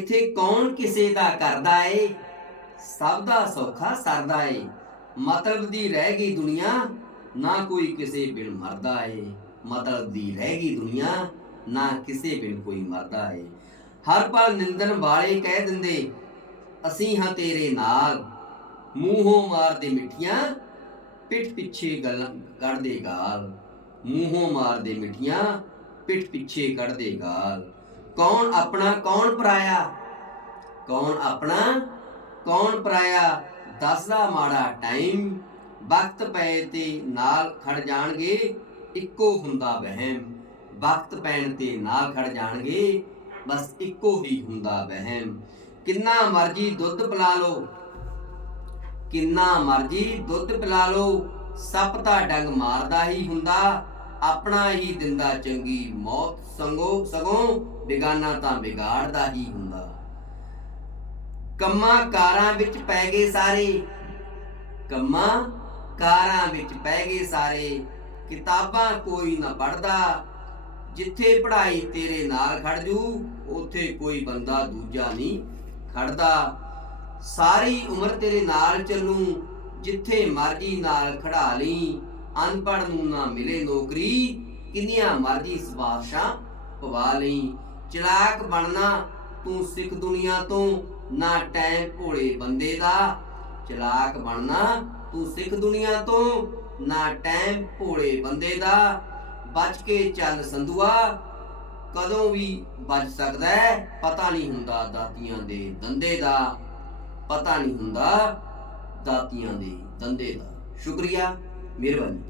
ਇੱਥੇ ਕੌਣ ਕਿਸੇ ਦਾ ਕਰਦਾ ਏ? ਸਭ ਦਾ ਸੌਖਾ ਸਰਦਾ ਏ। ਮਤਲਬ ਦੀ ਰਹਿ ਗਈ ਦੁਨੀਆ, ਨਾ ਕੋਈ ਕਿਸੇ ਬਿਨ ਮਰਦਾ ਏ। ਮਤਲਬ ਦੀ ਰਹਿ ਗਈ ਦੁਨੀਆ, ਨਾ ਕਿਸੇ ਬਿਨ ਕੋਈ ਮਰਦਾ ਏ। ਹਰ ਪਲ ਨਿੰਦਨ ਵਾਲੇ ਕਹਿ ਦਿੰਦੇ, ਅਸੀਂ ਹਾਂ ਤੇਰੇ ਨਾਲ। ਮੂੰਹੋਂ ਮਾਰਦੇ ਮਿੱਠੀਆਂ, ਪਿੱਠ ਪਿੱਛੇ ਗੱਲਾਂ, ਕੱਢਦੇ ਗਾਲ। ਮੂੰਹੋਂ ਮਾਰਦੇ ਮਿੱਠੀਆਂ, ਪਿੱਠ ਪਿੱਛੇ ਕੱਢਦੇ ਗਾਲ। ਕੌਣ ਆਪਣਾ, ਕੌਣ ਪਰਾਇਆ? ਕੌਣ ਆਪਣਾ, ਕੌਣ ਪਰਾਇਆ? ਦੱਸਦਾ ਮਾੜਾ ਟਾਈਮ, ਵਕਤ ਪਏ ਤੇ ਨਾਲ ਖੜ ਜਾਣਗੇ, ਇੱਕੋ ਹੁੰਦਾ ਵਹਿਮ। ਵਕਤ ਪੈਣ ਤੇ ਨਾਲ ਖੜ ਜਾਣਗੇ, ਬਸ ਇੱਕੋ ਹੀ ਹੁੰਦਾ ਵਹਿਮ। ਕਿੰਨਾ ਮਰਜ਼ੀ ਦੁੱਧ ਪਿਲਾ ਲਓ। ਕਿੰਨਾ ਮਰਜ਼ੀ ਦੁੱਧ ਪਿਲਾ ਲਓ। ਸੱਪ ਤਾਂ ਡੰਗ ਮਾਰਦਾ ਹੀ ਹੁੰਦਾ। ਆਪਣਾ ਹੀ ਦਿੰਦਾ ਚੰਗੀ ਮੌਤ ਸੰਗੋ, ਸਗੋਂ ਬਿਗਾਨਾ ਤਾਂ ਵਿਗਾੜਦਾ ਹੀ ਹੁੰਦਾ। ਕੰਮਾਂ ਕਾਰਾਂ ਵਿੱਚ ਪੈ ਗਏ ਸਾਰੇ, ਕੰਮਾਂ ਕਾਰਾਂ ਵਿੱਚ ਪੈ ਗਏ ਸਾਰੇ, ਕਿਤਾਬਾਂ ਕੋਈ ਨਾ ਪੜਦਾ ਜਿੱਥੇ ਪੜ੍ਹਾਈ ਤੇਰੇ ਨਾਲ ਖੜ ਜੂ, ਉੱਥੇ ਕੋਈ ਬੰਦਾ ਦੂਜਾ ਨਹੀਂ ਖੜਦਾ। ਸਾਰੀ ਉਮਰ ਤੇਰੇ ਨਾਲ ਚੱਲੂ, ਜਿੱਥੇ ਮਰਜ਼ੀ ਨਾਲ ਖੜਾ ਲਈ ਅਨਪੜ੍ਹ ਨੂੰ ਨਾ ਮਿਲੇ ਨੌਕਰੀ, ਕਿੰਨੀਆਂ ਮਰਜ਼ੀ ਸਵਾਸ਼ਾਂ ਪਵਾ ਲਈ। ਚਲਾਕ ਬਣਨਾ ਤੂੰ ਸਿੱਖ ਦੁਨੀਆ ਤੋਂ, ਨਾ ਟਾਈਮ ਭੋਲੇ ਬੰਦੇ ਦਾ। ਚਲਾਕ ਬਣਨਾ ਤੂੰ ਸਿੱਖ ਦੁਨੀਆ ਤੋਂ, ਨਾ ਟਾਈਮ ਭੋਲੇ ਬੰਦੇ ਦਾ। ਬਚ ਕੇ ਚੱਲ ਸੰਧੂਆ, ਕਦੋਂ ਵੀ ਬਚ ਸਕਦਾ ਹੈ, ਪਤਾ ਨਹੀਂ ਹੁੰਦਾ ਦਾਤੀਆਂ ਦੇ ਦੰਦੇ ਦਾ। ਪਤਾ ਨਹੀਂ ਹੁੰਦਾ ਦਾਤੀਆਂ ਦੇ ਦੰਦੇ ਦਾ। ਸ਼ੁਕਰੀਆ। मेहरबानी